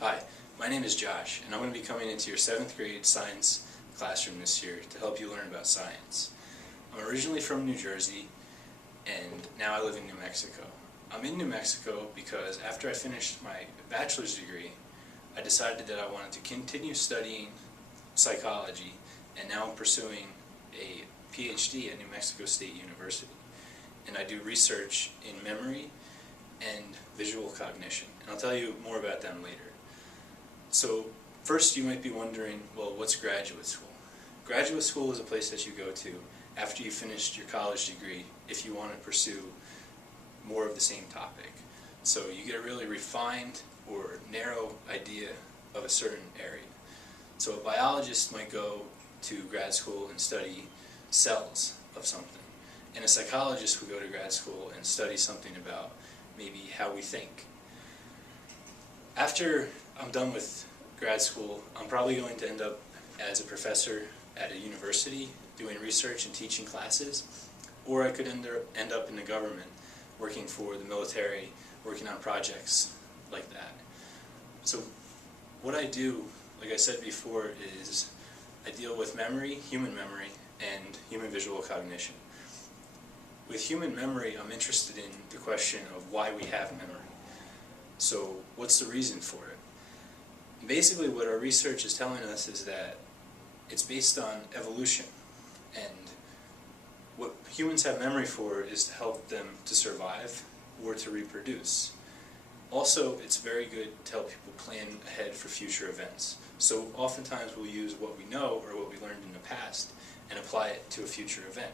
Hi, my name is Josh, and I'm going to be coming into your 7th grade science classroom this year to help you learn about science. I'm originally from New Jersey, and now I live in New Mexico. I'm in New Mexico because after I finished my bachelor's degree, I decided that I wanted to continue studying psychology, and now I'm pursuing a PhD at New Mexico State University. And I do research in memory and visual cognition, and I'll tell you more about them later. So first you might be wondering, well, what's graduate school? Graduate school is a place that you go to after you finished your college degree if you want to pursue more of the same topic. So you get a really refined or narrow idea of a certain area. So a biologist might go to grad school and study cells of something, and a psychologist would go to grad school and study something about maybe how we think. After I'm done with grad school, I'm probably going to end up as a professor at a university doing research and teaching classes, or I could end up in the government working for the military, working on projects like that. So what I do, like I said before, is I deal with memory, human memory, and human visual cognition. With human memory, I'm interested in the question of why we have memory. So what's the reason for it? Basically what our research is telling us is that it's based on evolution, and what humans have memory for is to help them to survive or to reproduce. Also, it's very good to help people plan ahead for future events. So oftentimes we'll use what we know or what we learned in the past and apply it to a future event.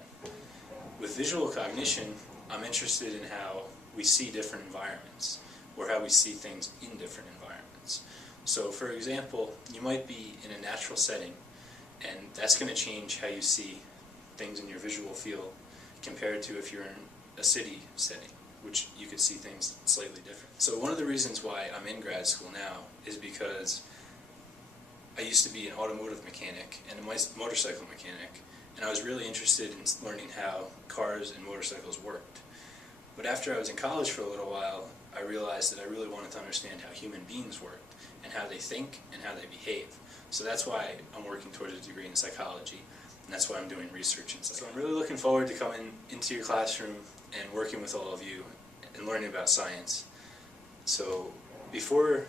With visual cognition, I'm interested in how we see different environments, or how we see things in different environments. So for example, you might be in a natural setting, and that's going to change how you see things in your visual field compared to if you're in a city setting, which you could see things slightly different. So one of the reasons why I'm in grad school now is because I used to be an automotive mechanic and a motorcycle mechanic, and I was really interested in learning how cars and motorcycles worked. But after I was in college for a little while, I realized that I really wanted to understand how human beings worked, and how they think, and how they behave. So that's why I'm working towards a degree in psychology, and that's why I'm doing research in psychology. So I'm really looking forward to coming into your classroom and working with all of you and learning about science. So before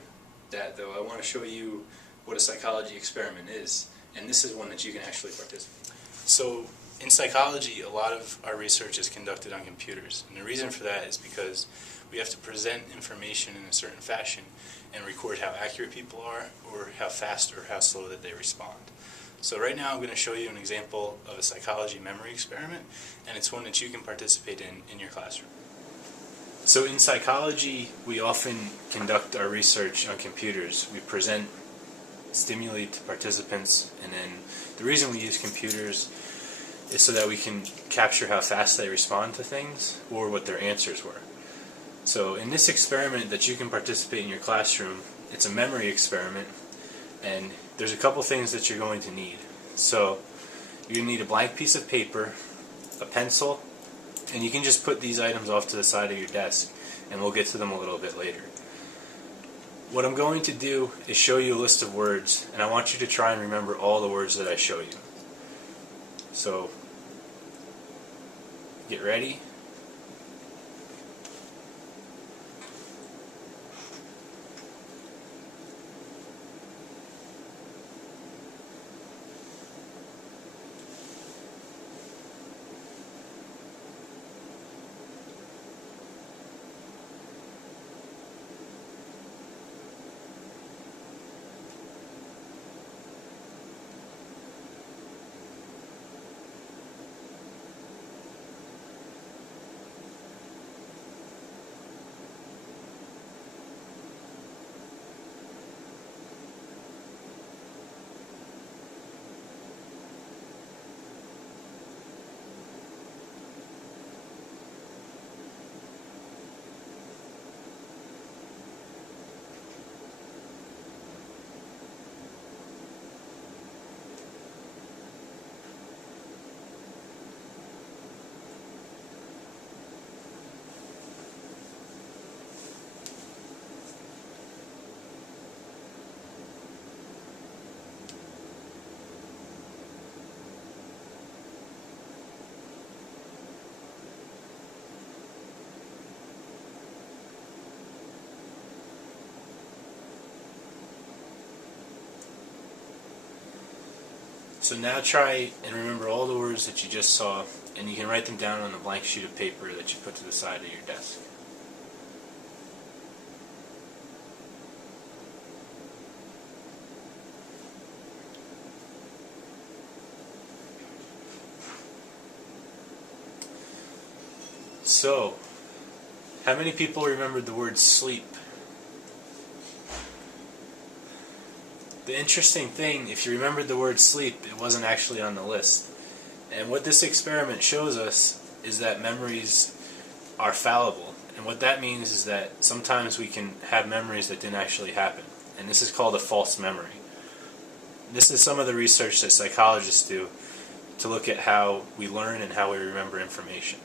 that though, I want to show you what a psychology experiment is, and this is one that you can actually participate in. So in psychology, a lot of our research is conducted on computers, and the reason for that is because we have to present information in a certain fashion and record how accurate people are, or how fast or how slow that they respond. So right now I'm going to show you an example of a psychology memory experiment, and it's one that you can participate in your classroom. So in psychology, we often conduct our research on computers. We present stimuli to participants, and then the reason we use computers is so that we can capture how fast they respond to things or what their answers were. So in this experiment that you can participate in your classroom, it's a memory experiment, and there's a couple things that you're going to need. So you're going to need a blank piece of paper, a pencil, and you can just put these items off to the side of your desk, and we'll get to them a little bit later. What I'm going to do is show you a list of words, and I want you to try and remember all the words that I show you. So get ready. So now try and remember all the words that you just saw, and you can write them down on the blank sheet of paper that you put to the side of your desk. So, how many people remembered the word sleep? The interesting thing, if you remembered the word sleep, it wasn't actually on the list. And what this experiment shows us is that memories are fallible. And what that means is that sometimes we can have memories that didn't actually happen. And this is called a false memory. This is some of the research that psychologists do to look at how we learn and how we remember information.